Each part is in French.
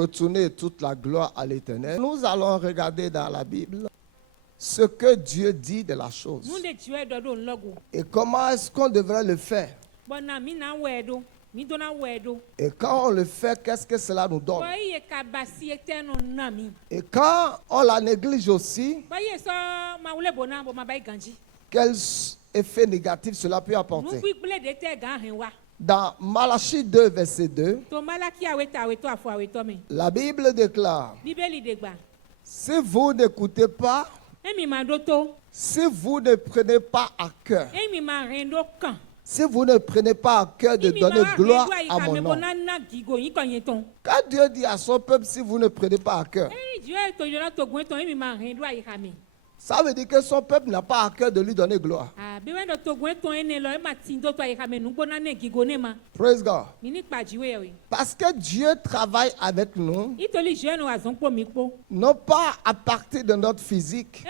retourner toute la gloire à l'Éternel, nous allons regarder dans la Bible ce que Dieu dit de la chose. Et comment est-ce qu'on devrait le faire? Et quand on le fait, qu'est-ce que cela nous donne? Et quand on la néglige aussi, quel effet négatif cela peut apporter? Dans Malachie 2, verset 2, la Bible déclare, si vous n'écoutez pas, si vous ne prenez pas à cœur, si vous ne prenez pas à cœur de donner gloire à mon nom. Quand Dieu dit à son peuple, si vous ne prenez pas à cœur, ça veut dire que son peuple n'a pas à cœur de lui donner gloire. Praise God. Parce que Dieu travaille avec nous, non pas à partir de notre physique,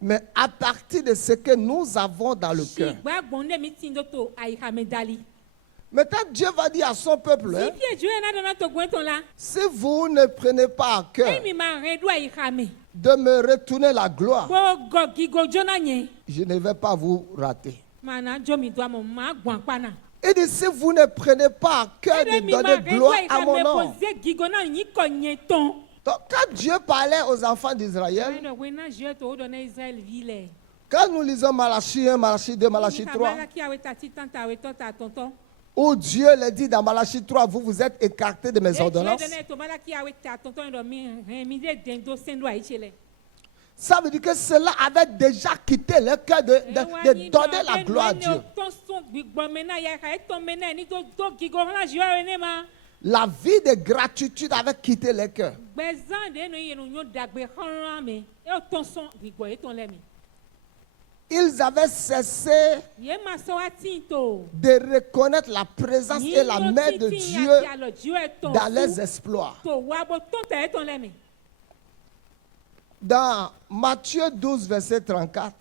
mais à partir de ce que nous avons dans le cœur. Maintenant, Dieu va dire à son peuple, si vous ne prenez pas à cœur de me retourner la gloire, je ne vais pas vous rater. Il dit, si vous ne prenez pas à cœur de donner gloire à mon nom. Donc, quand Dieu parlait aux enfants d'Israël, quand nous lisons Malachie 1, Malachie 2, Malachie 3, où Dieu le dit dans Malachie 3, vous vous êtes écartés de mes ordonnances. Ça veut dire que cela avait déjà quitté le cœur de donner la gloire à Dieu. La vie de gratitude avait quitté le cœur. Ils avaient cessé de reconnaître la présence et la main de Dieu dans les exploits. Dans Matthieu 12, verset 34,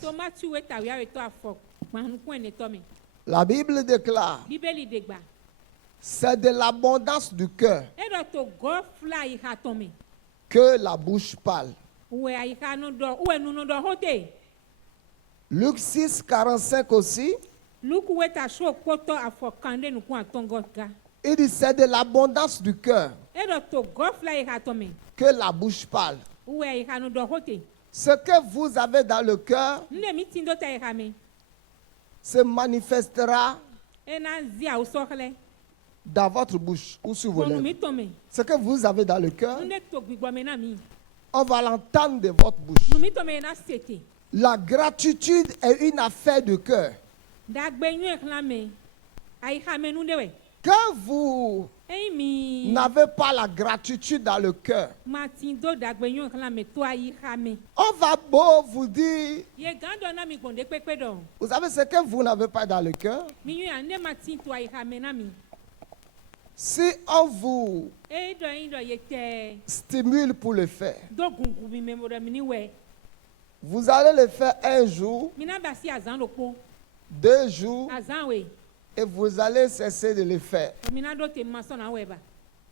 la Bible déclare, c'est de l'abondance du cœur que la bouche parle. Luc 6, 45 aussi. Il dit c'est de l'abondance du cœur que la bouche parle. Ce que vous avez dans le cœur se manifestera dans votre bouche ou sur vos lèvres. Ce que vous avez dans le cœur, on va l'entendre de votre bouche. La gratitude est une affaire de cœur. Quand vous n'avez pas la gratitude dans le cœur, on va beau vous dire, vous savez ce que vous n'avez pas dans le cœur. Si on vous stimule pour le faire, vous allez le faire un jour, 2 jours, et vous allez cesser de le faire.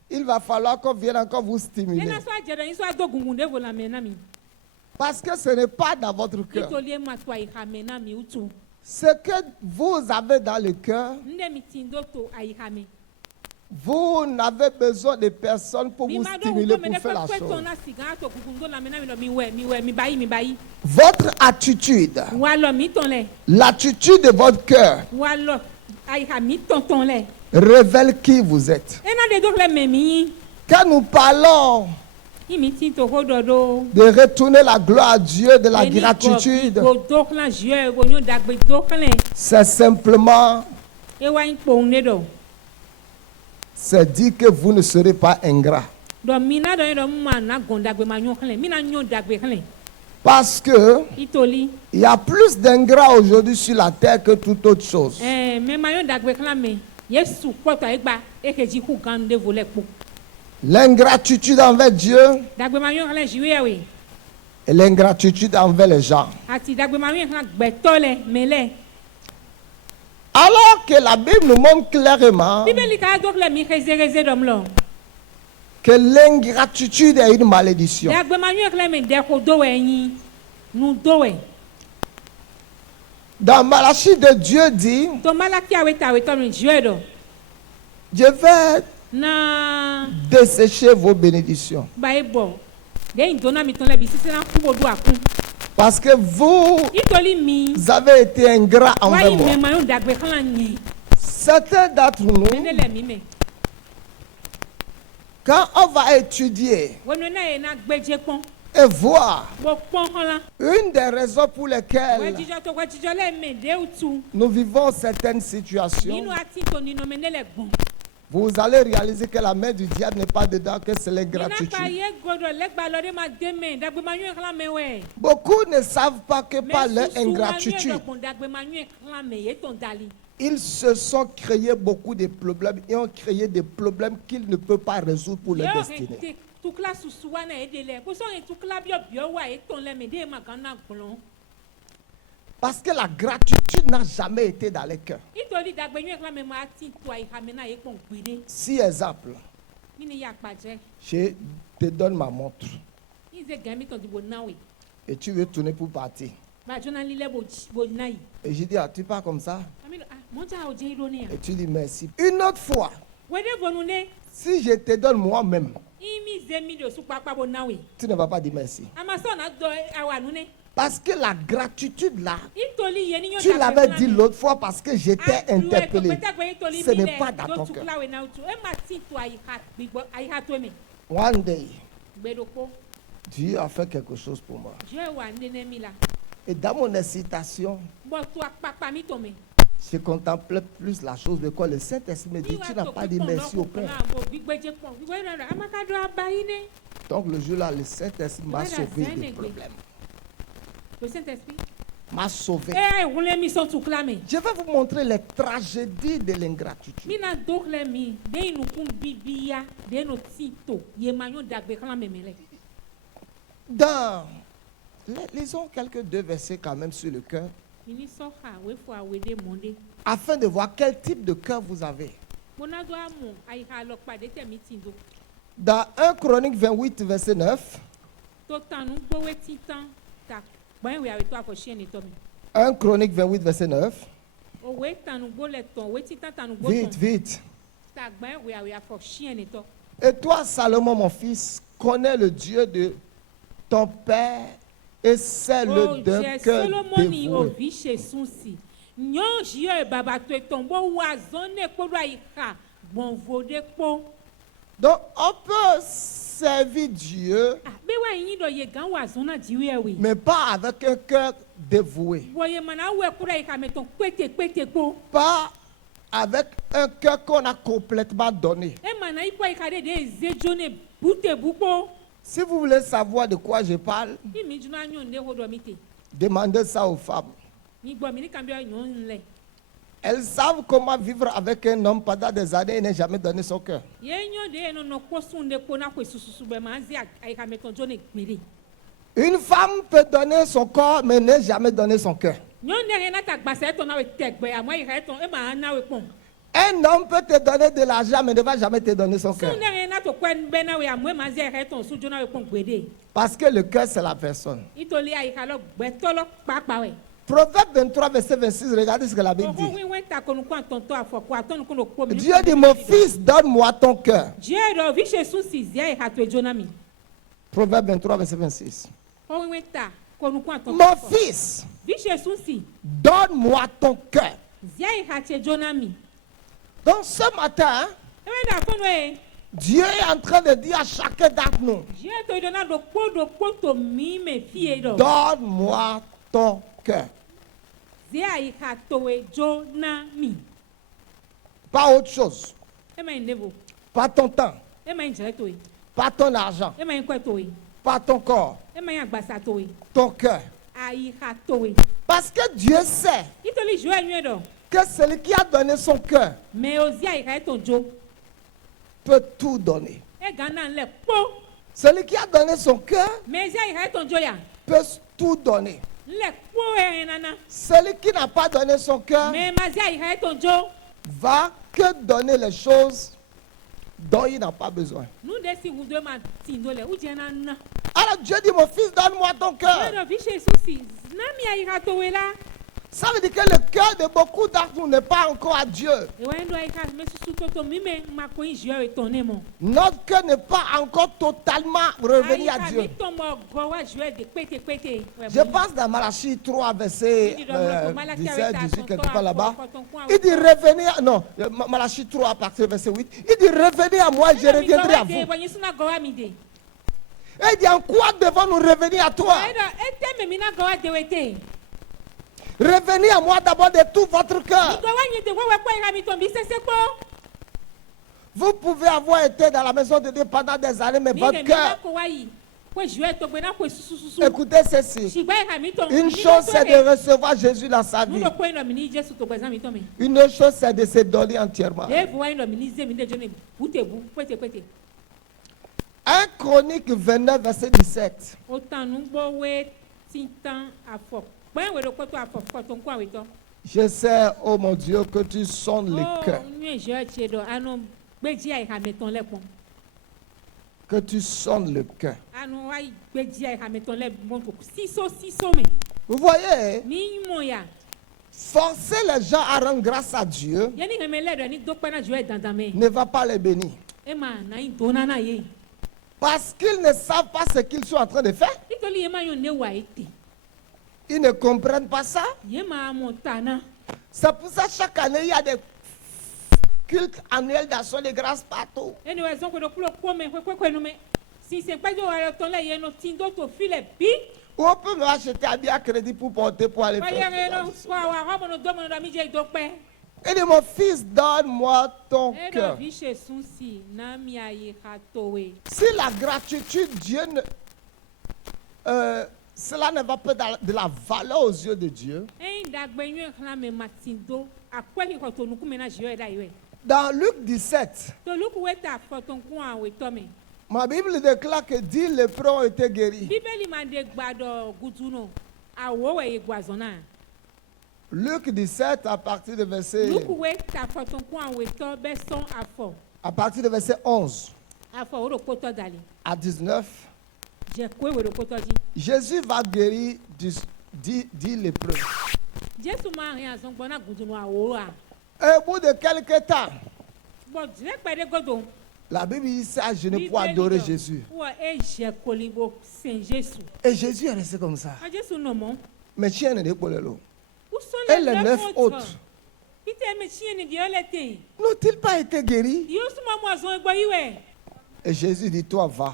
Il va falloir qu'on vienne encore vous stimuler. Parce que ce n'est pas dans votre cœur. Ce que vous avez dans le cœur, vous n'avez besoin de personne pour vous stimuler pour faire la chose. Votre attitude, l'attitude de votre cœur, révèle qui vous êtes. Quand nous parlons de retourner la gloire à Dieu, de la gratitude, c'est simplement c'est dire que vous ne serez pas ingrat. Parce que il y a plus d'ingrats aujourd'hui sur la terre que toute autre chose. L'ingratitude envers Dieu et l'ingratitude envers les gens. Alors que la Bible nous montre clairement que l'ingratitude est une malédiction. Dans Malachie de Dieu dit, je vais dessécher vos bénédictions. Parce que vous avez été ingrats envers moi. Certains d'entre nous, quand on va étudier et voir une des raisons pour lesquelles nous vivons certaines situations, vous allez réaliser que la main du diable n'est pas dedans, que c'est l'ingratitude. Beaucoup ne savent pas que par leur ingratitude, ils se sont créés beaucoup de problèmes et ont créé des problèmes qu'ils ne peuvent pas résoudre pour leur destinée. Parce que la gratitude n'a jamais été dans les cœurs. Si, exemple, je te donne ma montre et tu veux tourner pour partir. Et je dis, ah, tu pars comme ça? Et tu dis merci. Une autre fois, si je te donne moi-même, tu ne vas pas dire merci. Parce que la gratitude là, tu l'avais dit l'autre fois parce que j'étais interpellé. Ce n'est pas dans ton cœur. One day, Dieu a fait quelque chose pour moi. Et dans mon excitation, je contemplais plus la chose de quoi le Saint-Esprit me dit, tu n'as pas dit merci au Père. Donc le jour-là, le Saint-Esprit m'a sauvé des problèmes. Le Saint-Esprit m'a sauvé. Je vais vous montrer les tragédies de l'ingratitude. Dans, lisons quelques deux versets quand même sur le cœur, afin de voir quel type de cœur vous avez. Dans 1 Chronique 28, verset 9, 1 Chronique 28, verset 9. Vite, vite. Et toi, Salomon, mon fils, connais le Dieu de ton père et c'est le d'un cœur dévoué. Donc, on peut servir Dieu, mais pas avec un cœur dévoué. Pas avec un cœur qu'on a complètement donné. Si vous voulez savoir de quoi je parle, demandez ça aux femmes. Elles savent comment vivre avec un homme pendant des années et ne jamais donner son cœur. Une femme peut donner son corps mais ne jamais donner son cœur. Un homme peut te donner de l'argent mais ne va jamais te donner son cœur. Parce que le cœur c'est la personne. Proverbe 23, verset 26, regardez ce que la Bible dit. Dieu dit, mon fils, donne-moi ton cœur. Proverbe 23, verset 26. Mon fils, donne-moi ton cœur. Donc ce matin, Dieu est en train de dire à chacun d'entre nous, donne-moi ton cœur. Pas autre chose. Pas ton temps. Pas ton argent. Pas ton corps. Ton cœur. Parce que Dieu sait que celui qui a donné son cœur peut tout donner. Celui qui a donné son cœur peut tout donner. Celui qui n'a pas donné son cœur va que donner les choses dont il n'a pas besoin. Alors Dieu dit, mon fils, donne-moi ton cœur. Ça veut dire que le cœur de beaucoup d'entre nous n'est pas encore à Dieu. Notre cœur n'est pas encore totalement revenu à Dieu. Je pense dans Malachie 3, verset 17, 18, quelque part là-bas. Il dit revenez, non, Malachie 3, à partir du verset 8. Il dit revenez à moi et je reviendrai à vous. Et il dit en quoi devons-nous revenir à toi? Revenez à moi d'abord de tout votre cœur. Vous pouvez avoir été dans la maison de Dieu pendant des années, mais votre cœur... Écoutez ceci. Une chose, c'est de recevoir Jésus dans sa vie. Une autre chose, c'est de se donner entièrement. 1 Chronique 29, verset 17. Je sais, oh mon Dieu, que tu sonnes les cœurs. Que tu sonnes le cœur. Vous voyez, forcer les gens à rendre grâce à Dieu ne va pas les bénir. Parce qu'ils ne savent pas ce qu'ils sont en train de faire. Ils ne comprennent pas ça. C'est pour ça chaque année, il y a des cultes annuels d'action de grâce partout. Ou on peut me acheter un billet à crédit pour porter pour aller faire. Et dit, mon fils, donne-moi ton cœur. Si la gratitude, Dieu ne... cela ne va pas de la valeur aux yeux de Dieu. Dans Luc 17, ma Bible déclare que 10 lépreux ont été guéris. Luc 17 à partir du verset... À partir du verset 11 à 19. Jésus va guérir 10 lépreux. Et au bout de quelques temps, la Bible dit ça, je ne peux adorer Jésus. Et Jésus est resté comme ça. Mais chien n'est pas là. Et les 9 autres n'ont-ils pas été guéris? Et Jésus dit, toi va.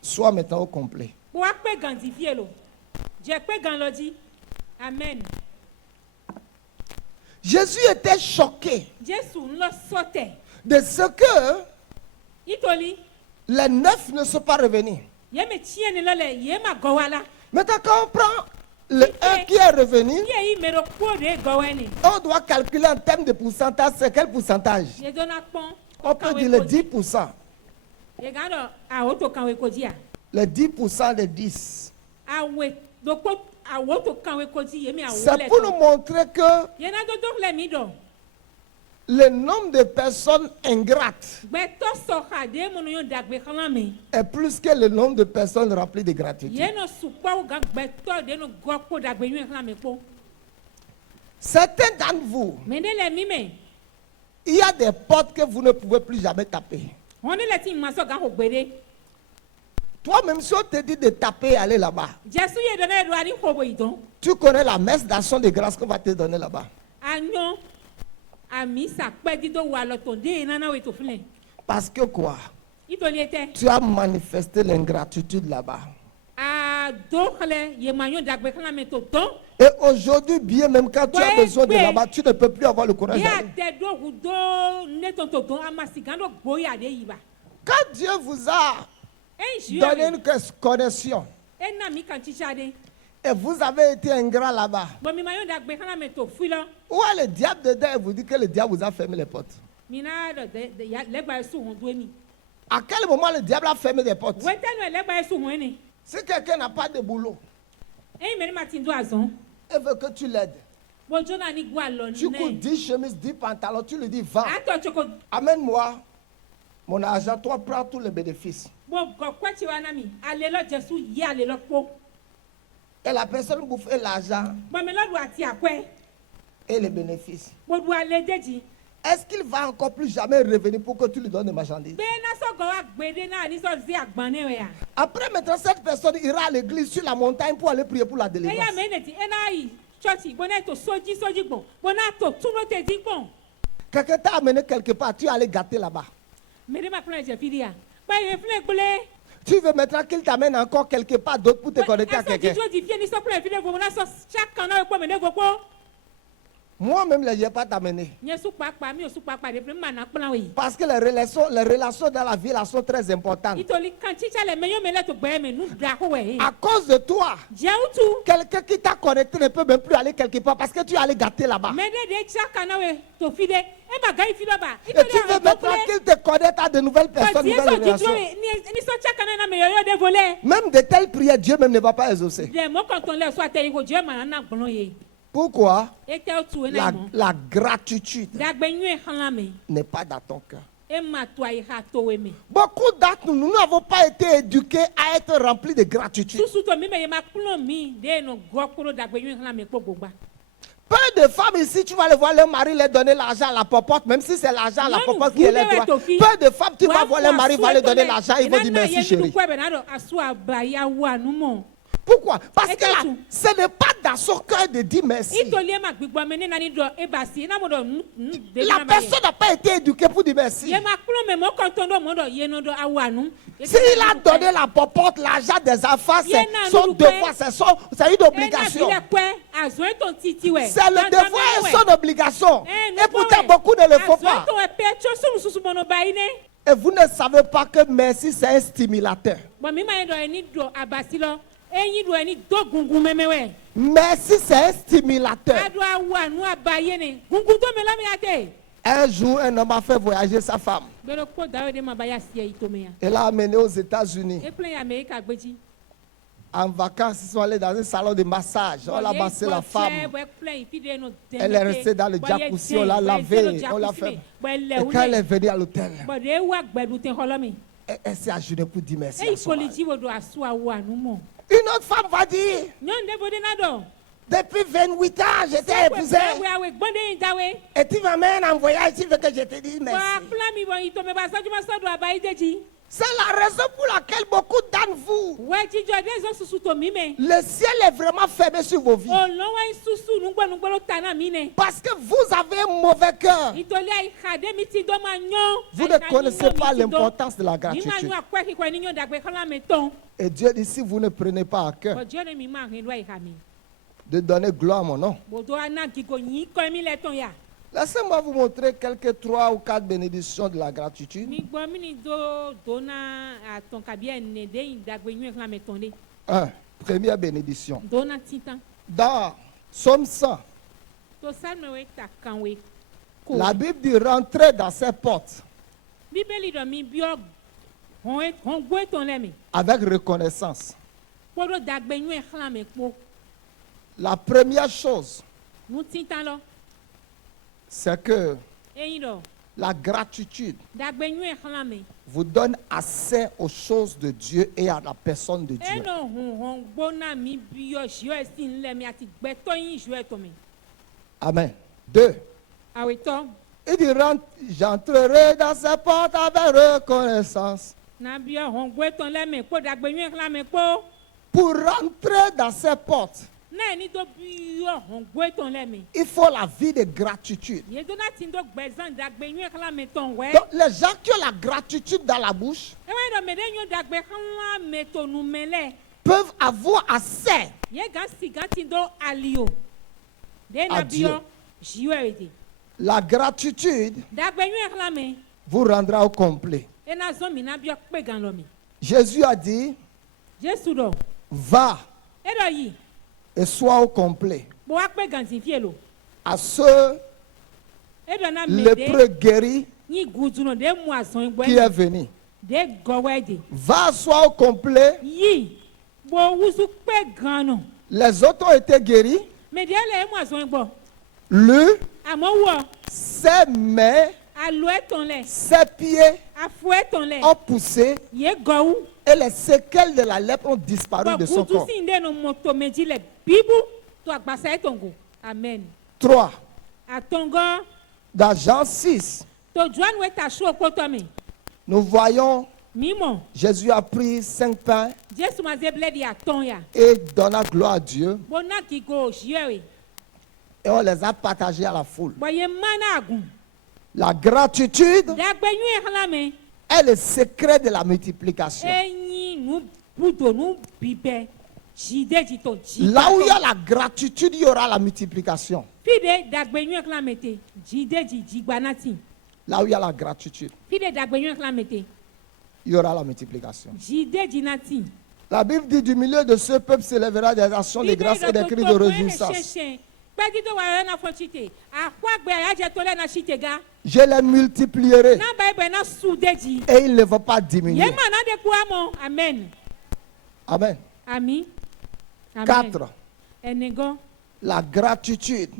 Sois maintenant au complet. Amen. Jésus était choqué de ce que les 9 ne sont pas revenus. Maintenant, quand on prend le 1 qui est revenu, on doit calculer en termes de pourcentage. C'est quel pourcentage? On peut dire le 10%. Le 10% de 10. C'est pour nous montrer que le nombre de personnes ingrates est plus que le nombre de personnes remplies de gratitude. Certains d'entre vous, il y a des portes que vous ne pouvez plus jamais taper. Toi-même, si on te dit de taper et aller là-bas, tu connais la messe d'action de grâce qu'on va te donner là-bas. Parce que quoi? Tu as manifesté l'ingratitude là-bas. Et aujourd'hui, bien même quand tu as besoin de là-bas, tu ne peux plus avoir le courage d'aller. Quand Dieu vous a donné une connexion et vous avez été ingrat là-bas, où est le diable dedans et vous dit que le diable vous a fermé les portes? À quel moment le diable a fermé les portes? Si quelqu'un n'a pas de boulot, Elle veut que tu l'aides. Tu coûtes 10 chemises, 10 pantalons, tu lui dis va. Amène-moi mon argent, toi prends tous les bénéfices. Et la personne bouffe l'argent et les bénéfices. Est-ce qu'il va encore plus jamais revenir pour que tu lui donnes des marchandises? Après, maintenant, cette personne ira à l'église sur la montagne pour aller prier pour la délivrance. Quelqu'un t'a amené quelque part, tu es allé gâter là-bas. Tu veux maintenant qu'il t'amène encore quelque part d'autre pour te connecter à quelqu'un. Moi-même, je ne vais pas t'amener. Parce que les relations dans la vie là, sont très importantes. À cause de toi, quelqu'un qui t'a connecté ne peut même plus aller quelque part parce que tu es allé gâter là-bas. Et tu veux maintenant qu'il te connecte à de nouvelles personnes, nouvelles relations. Même de telles prières, Dieu même ne va pas exaucer. Pourquoi? La gratitude n'est pas dans ton cœur. Beaucoup d'entre nous n'avons pas été éduqués à être remplis de gratitude. Peu de femmes ici, tu vas les voir leur mari leur donner l'argent à la popote, même si c'est l'argent à la popote qui est leur droit. Peu de femmes, tu vas voir leur mari va leur donner l'argent, ils vont dire merci chérie. Pourquoi? Parce que là, ce n'est pas dans son cœur de dire merci. La personne n'a pas été éduquée pour dire merci. S'il a donné la popote, l'argent des enfants, c'est son devoir, c'est une obligation. C'est le devoir et son obligation. Et pourtant, beaucoup ne le font pas. Et vous ne savez pas que merci, c'est un stimulateur. Merci, c'est un stimulateur. Un jour, un homme a fait voyager sa femme. Elle l'a amenée aux États-Unis. En vacances, ils sont allés dans un salon de massage. On l'a massé la femme. Elle est restée dans le jacuzzi, on l'a lavée, on l'a fait. Et quand elle est venue à l'hôtel, elle s'est agenouillée pour dire merci à son mari. Une autre femme va dire, depuis 28 ans, j'étais épousée. Et tu m'amènes en voyage, tu veux que je te dise merci. C'est la raison pour laquelle beaucoup d'entre vous, le ciel est vraiment fermé sur vos vies. Parce que vous avez un mauvais cœur. Vous ne connaissez pas l'importance de la gratitude. Et Dieu dit, si vous ne prenez pas à cœur de donner gloire à mon nom, laissez-moi vous montrer quelques 3 ou 4 bénédictions de la gratitude. 1. Première bénédiction. Dans Psaume 100, la Bible dit rentrer dans ses portes avec reconnaissance. La première chose, c'est que la gratitude vous donne accès aux choses de Dieu et à la personne de Dieu. Amen. 2. Il dit, j'entrerai dans ses portes avec reconnaissance. Pour rentrer dans ses portes, il faut la vie de gratitude. Donc, les gens qui ont la gratitude dans la bouche peuvent avoir accès à Dieu. La gratitude vous rendra au complet. Jésus a dit, va et sois au complet. À ceux lépreux guéris qui est venu. Va, sois au complet Les autres ont été guéris. Lui, ses mains, ses pieds ont poussé et les séquelles de la lèpre ont disparu de son corps. 3. Dans Jean 6, nous voyons Jésus a pris 5 pains et donna gloire à Dieu. Et on les a partagés à la foule. La gratitude est le secret de la multiplication. Là où il y a la gratitude, il y aura la multiplication. Là où il y a la gratitude, il y aura la multiplication. La Bible dit du milieu de ce peuple s'élèvera des actions de grâce et des cris de réjouissance. Je les multiplierai et ils ne vont pas diminuer. Amen. Amen. 4. La gratitude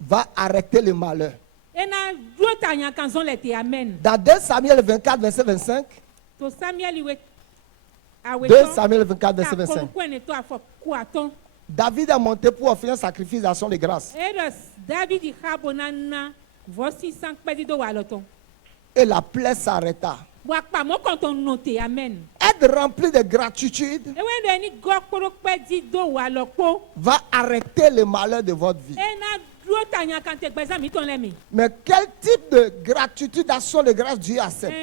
va arrêter le malheur. Dans 2 Samuel 24, verset 25. 2 Samuel 24, verset 25. David a monté pour offrir un sacrifice d'action de grâce. Et la plaie s'arrêta. Être rempli de gratitude va arrêter le malheur de votre vie. Mais quel type de gratitude, d'action de grâce Dieu accepte?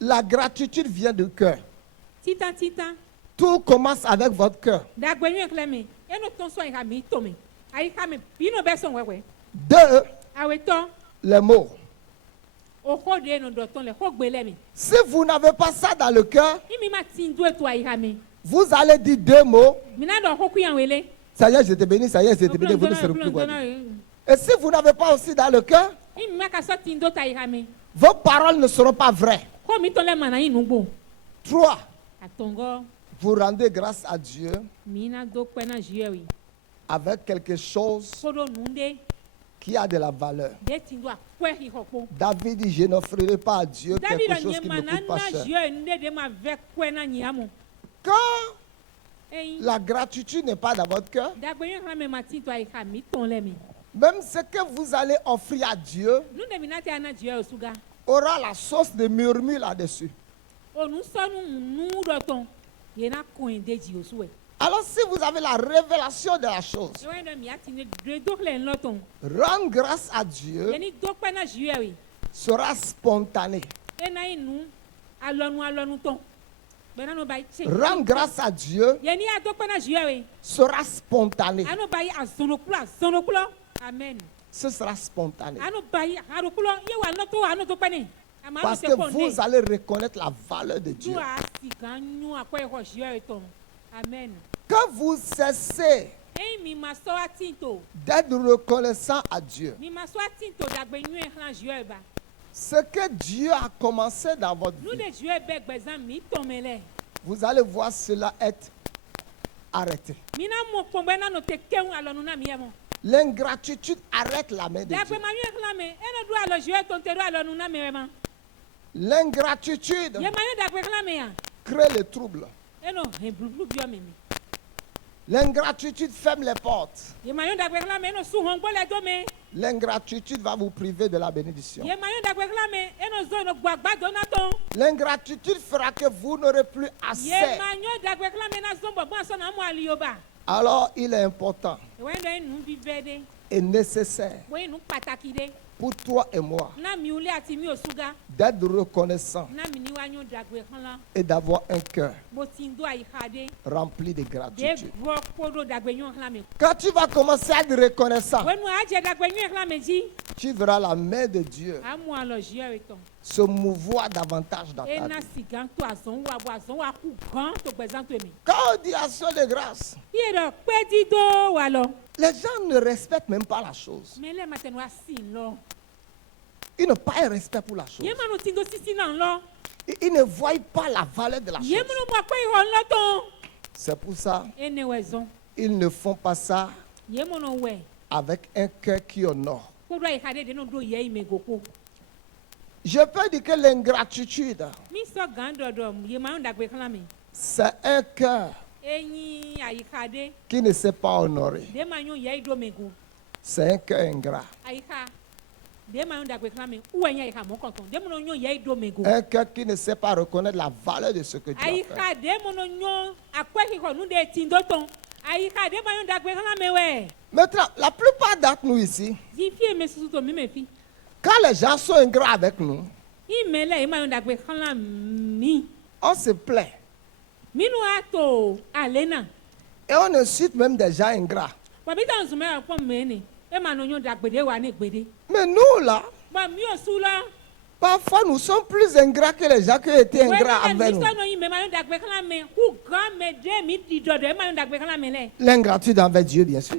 La gratitude vient du cœur. Tout commence avec votre cœur. 2. Les mots. Si vous n'avez pas ça dans le cœur, vous allez dire 2 mots. Seigneur, je te bénis, Seigneur, je te bénis. Vous ne serez plus quoi. Et si vous n'avez pas aussi dans le cœur, vos paroles ne seront pas vraies. 3. Vous rendez grâce à Dieu avec quelque chose qui a de la valeur. David dit, je n'offrirai pas à Dieu quelque chose qui ne coûte pas cher. Quand la gratitude n'est pas dans votre cœur, même ce que vous allez offrir à Dieu aura la sauce de murmure là-dessus. Alors si vous avez la révélation de la chose, rendre grâce à Dieu sera spontané. Rendre grâce à Dieu sera spontané. Amen. Ce sera spontané. Parce que vous allez reconnaître la valeur de Dieu. Amen. Quand vous cessez d'être reconnaissant à Dieu, ce que Dieu a commencé dans votre vie, vous allez voir cela être arrêté. L'ingratitude arrête la main de Dieu. L'ingratitude crée le trouble. L'ingratitude ferme les portes. L'ingratitude va vous priver de la bénédiction. L'ingratitude fera que vous n'aurez plus assez. Alors il est important et nécessaire pour toi et moi d'être reconnaissant et d'avoir un cœur rempli de gratitude. Quand tu vas commencer à être reconnaissant, tu verras la main de Dieu se mouvoir davantage dans ta vie. Quand on dit action de grâce, les gens ne respectent même pas la chose. Il n'a pas un respect pour la chose. Il ne voit pas la valeur de la chose. C'est pour ça ils ne font pas ça avec un cœur qui honore. Je peux dire que l'ingratitude, c'est un cœur qui ne sait pas honorer. C'est un cœur ingrat. Un cœur qui ne sait pas reconnaître la valeur de ce que Dieu a fait. Maintenant, la plupart d'entre nous ici, quand les gens sont ingrats avec nous, on se plaint. Et on insulte même des gens ingrats. Mais nous là, parfois nous sommes plus ingrats que les gens qui ont été ingrats avec nous. L'ingratitude envers Dieu, bien sûr.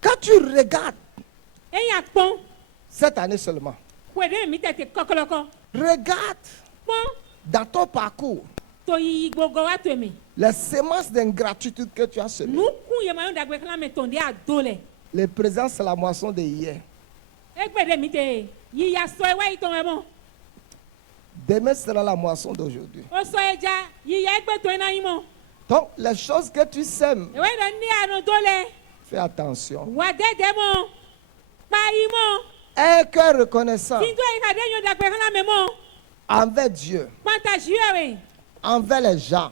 Quand tu regardes cette année seulement, regarde dans ton parcours les semences d'ingratitude que tu as semées. Le présent, c'est la moisson de hier. Demain sera la moisson d'aujourd'hui. Donc, les choses que tu sèmes, fais attention. Un cœur reconnaissant envers Dieu, envers les gens,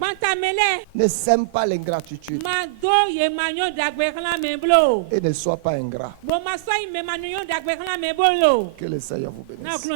ne sème pas l'ingratitude et ne sois pas ingrat. Que le Seigneur vous bénisse.